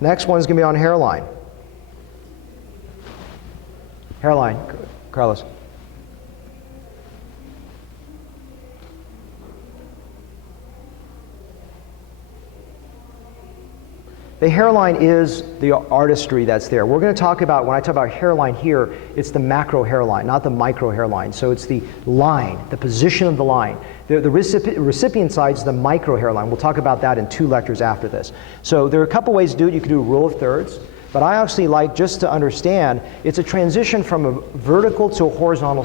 Next one's going to be on hairline. Hairline, Carlos. The hairline is the artistry that's there. We're going to talk about, when I talk about hairline here, it's the macro hairline, not the micro hairline. So it's the line, the position of the line. The recipient side is the micro hairline. We'll talk about that in 2 lectures after this. So there are a couple ways to do it. You can do a rule of thirds, but I actually like just to understand, it's a transition from a vertical to a horizontal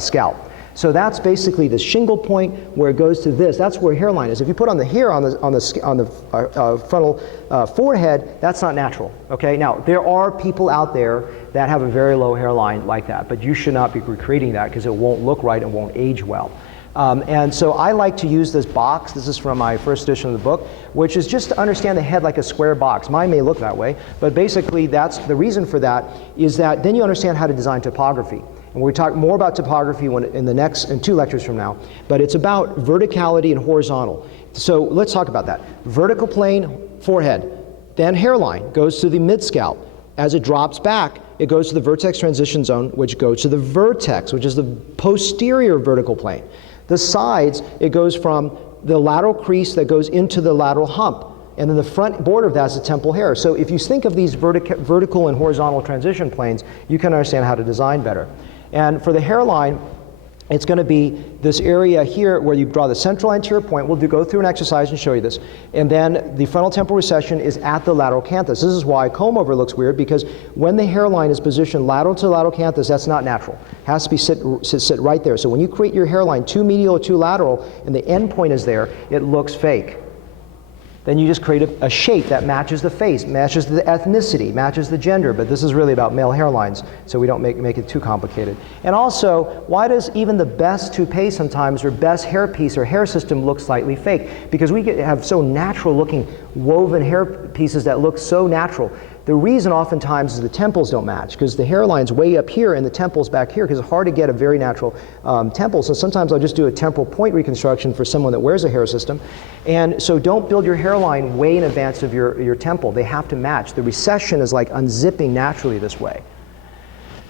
scalp. So that's basically the shingle point where it goes to this. That's where hairline is. If you put on the hair on the frontal forehead, that's not natural. Okay. Now there are people out there that have a very low hairline like that, but you should not be recreating that because it won't look right and won't age well. And so I like to use this box. This is from my first edition of the book, which is just to understand the head like a square box. Mine may look that way, but basically that's the reason for that is that then you understand how to design topography. And we'll talk more about topography in 2 lectures from now, but it's about verticality and horizontal. So let's talk about that. Vertical plane, forehead, then hairline goes to the mid-scalp. As it drops back, it goes to the vertex transition zone, which goes to the vertex, which is the posterior vertical plane. The sides, it goes from the lateral crease that goes into the lateral hump. And then the front border of that is the temple hair. So if you think of these vertical and horizontal transition planes, you can understand how to design better. And for the hairline, it's going to be this area here where you draw the central anterior point. We'll go through an exercise and show you this. And then the frontal temporal recession is at the lateral canthus. This is why comb over looks weird, because when the hairline is positioned lateral to lateral canthus, that's not natural. It has to be sit right there. So when you create your hairline too medial or too lateral and the end point is there, it looks fake. Then you just create a shape that matches the face, matches the ethnicity, matches the gender, but this is really about male hairlines, so we don't make it too complicated. And also, why does even the best toupee sometimes, or best hairpiece or hair system look slightly fake? Because we have so natural looking woven hair pieces that look so natural. The reason oftentimes is the temples don't match, because the hairline's way up here and the temple's back here, because it's hard to get a very natural temple. So sometimes I'll just do a temporal point reconstruction for someone that wears a hair system. And so don't build your hairline way in advance of your temple. They have to match. The recession is like unzipping naturally this way.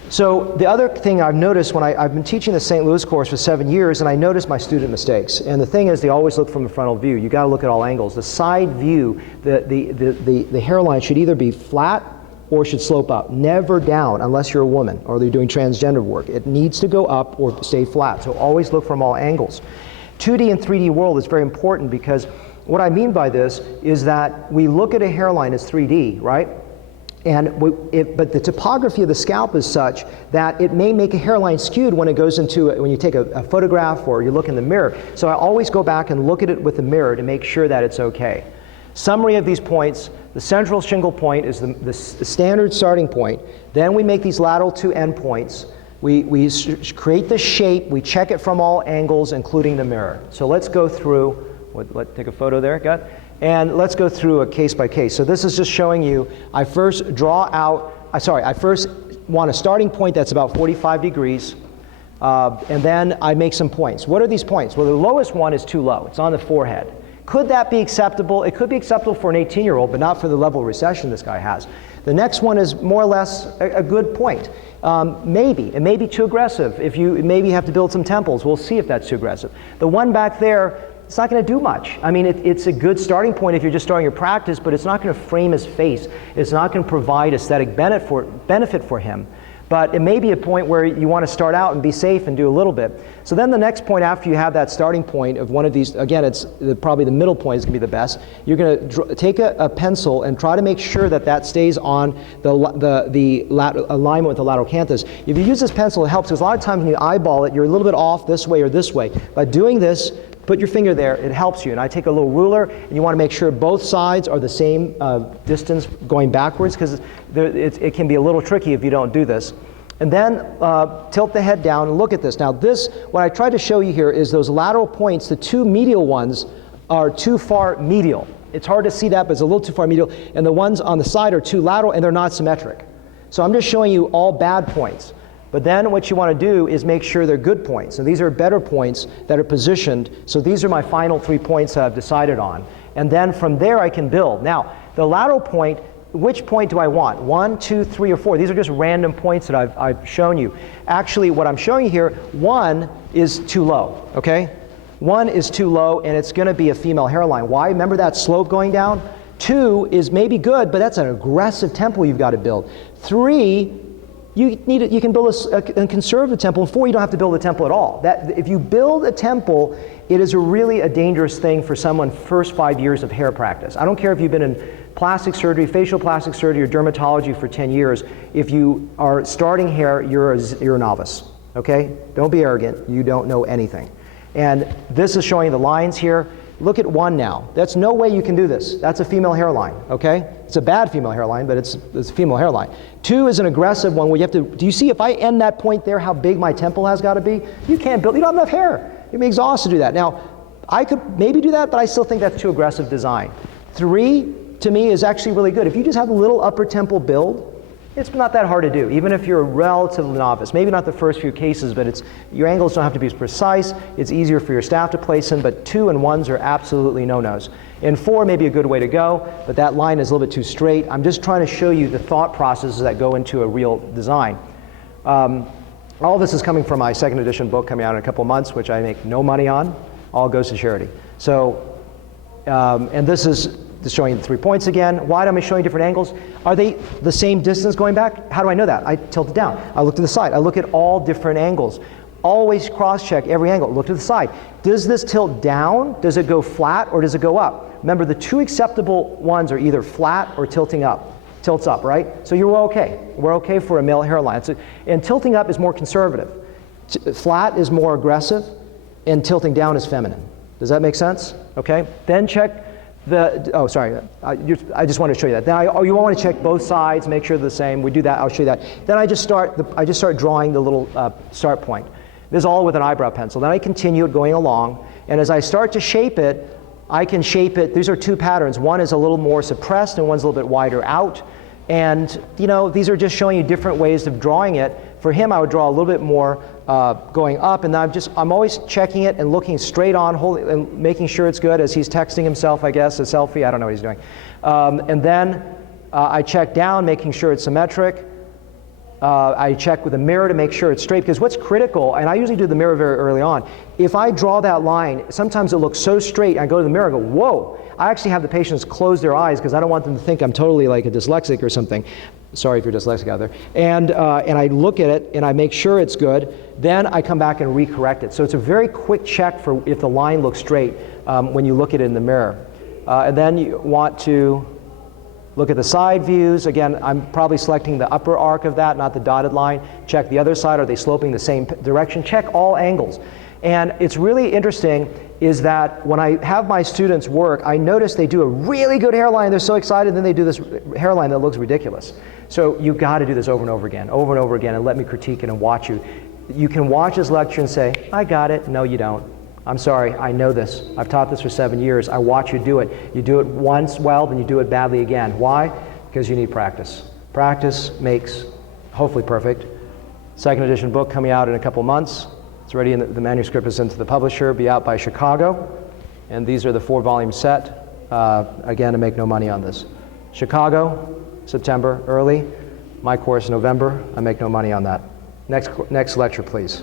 So the other thing I've noticed when I've been teaching the St. Louis course for 7 years, and I noticed my student mistakes. And the thing is, they always look from the frontal view. You got to look at all angles. The side view, the hairline should either be flat or should slope up, never down unless you're a woman or you're doing transgender work. It needs to go up or stay flat. So always look from all angles. 2D and 3D world is very important, because what I mean by this is that we look at a hairline as 3D, right? But the topography of the scalp is such that it may make a hairline skewed when it goes into when you take a photograph or you look in the mirror. So I always go back and look at it with the mirror to make sure that it's okay. Summary of these points: the central shingle point is the standard starting point. Then we make these lateral 2 end points. We create the shape. We check it from all angles, including the mirror. So let's go through. Let's take a photo there. Got it? And let's go through a case by case. So this is just showing you, I first want a starting point that's about 45 degrees, and then I make some points. What are these points? Well, the lowest one is too low. It's on the forehead. Could that be acceptable? It could be acceptable for an 18-year-old, but not for the level of recession this guy has. The next one is more or less a good point. Maybe. It may be too aggressive. If you maybe have to build some temples, we'll see if that's too aggressive. The one back there, it's not going to do much. I mean, it's a good starting point if you're just starting your practice, but it's not going to frame his face. It's not going to provide aesthetic benefit for him. But it may be a point where you want to start out and be safe and do a little bit. So then the next point after you have that starting point of one of these, again, it's probably the middle point is going to be the best. You're going to take a pencil and try to make sure that stays on the alignment with the lateral canthus. If you use this pencil, it helps, because a lot of times when you eyeball it, you're a little bit off this way or this way. By doing this, put your finger there, it helps you. And I take a little ruler, and you want to make sure both sides are the same distance going backwards, because it can be a little tricky if you don't do this. And then tilt the head down and look at this. Now this, what I tried to show you here is those lateral points, the 2 medial ones are too far medial. It's hard to see that, but it's a little too far medial. And the ones on the side are too lateral, and they're not symmetric. So I'm just showing you all bad points. But then what you want to do is make sure they're good points. And these are better points that are positioned. So these are my final 3 points that I've decided on. And then from there I can build. Now, the lateral point which point do I want? 1, 2, 3, or 4? These are just random points that I've shown you. Actually, what I'm showing you here, 1 is too low, okay? 1 is too low, and it's going to be a female hairline. Why? Remember that slope going down? 2 is maybe good, but that's an aggressive temple you've got to build. 3, you can build a conservative temple. And 4, you don't have to build a temple at all. If you build a temple, it is really a dangerous thing for someone first 5 years of hair practice. I don't care if you've been in plastic surgery, facial plastic surgery, or dermatology for 10 years. If you are starting hair, you're a novice, okay? Don't be arrogant. You don't know anything. And this is showing the lines here. Look at 1 now. That's no way you can do this. That's a female hairline, okay? It's a bad female hairline, but it's a female hairline. 2 is an aggressive one where you have to, do you see if I end that point there, how big my temple has got to be? You can't build, you don't have enough hair. You'd be exhausted to do that. Now, I could maybe do that, but I still think that's too aggressive design. 3, to me, is actually really good. If you just have a little upper temple build, it's not that hard to do, even if you're a relative novice. Maybe not the first few cases, but your angles don't have to be as precise. It's easier for your staff to place in, but 2 and 1s are absolutely no-nos. And 4 may be a good way to go, but that line is a little bit too straight. I'm just trying to show you the thought processes that go into a real design. All this is coming from my second edition book coming out in a couple months, which I make no money on. All goes to charity. So, and this is showing the 3 points again. Why am I showing different angles? Are they the same distance going back? How do I know that? I tilt it down. I look to the side. I look at all different angles. Always cross-check every angle. Look to the side. Does this tilt down? Does it go flat, or does it go up? Remember, the 2 acceptable ones are either flat or tilting up. Tilts up, right? So you're okay. We're okay for a male hairline. And tilting up is more conservative. Flat is more aggressive, and tilting down is feminine. Does that make sense? Okay. Then check I just want to show you that. Then you want to check both sides, make sure they're the same. We do that. I'll show you that. Then I just start drawing the little start point. This is all with an eyebrow pencil. Then I continue it going along, and as I start to shape it, I can shape it. These are 2 patterns. One is a little more suppressed, and one's a little bit wider out. And these are just showing you different ways of drawing it. For him, I would draw a little bit more going up, and I'm always checking it and looking straight on, and making sure it's good as he's texting himself, I guess, a selfie. I don't know what he's doing. And then I check down, making sure it's symmetric. I check with the mirror to make sure it's straight, because what's critical, and I usually do the mirror very early on, if I draw that line, sometimes it looks so straight, I go to the mirror and go, whoa. I actually have the patients close their eyes because I don't want them to think I'm totally like a dyslexic or something. Sorry if you're dyslexic out there. And I look at it and I make sure it's good. Then I come back and recorrect it. So it's a very quick check for if the line looks straight when you look at it in the mirror. And then you want to look at the side views. Again, I'm probably selecting the upper arc of that, not the dotted line. Check the other side. Are they sloping the same direction? Check all angles. And it's really interesting is that when I have my students work, I notice they do a really good hairline. They're so excited, then they do this hairline that looks ridiculous. So you've got to do this over and over again, and let me critique it and watch you. You can watch this lecture and say, I got it. No, you don't. I'm sorry, I know this. I've taught this for 7 years. I watch you do it. You do it once well, then you do it badly again. Why? Because you need practice. Practice makes, hopefully, perfect. Second edition book coming out in a couple months. It's ready, and the manuscript is into the publisher, be out by Chicago. And these are the 4-volume set, again, to make no money on this. Chicago, September, early. My course, November. I make no money on that. Next lecture, please.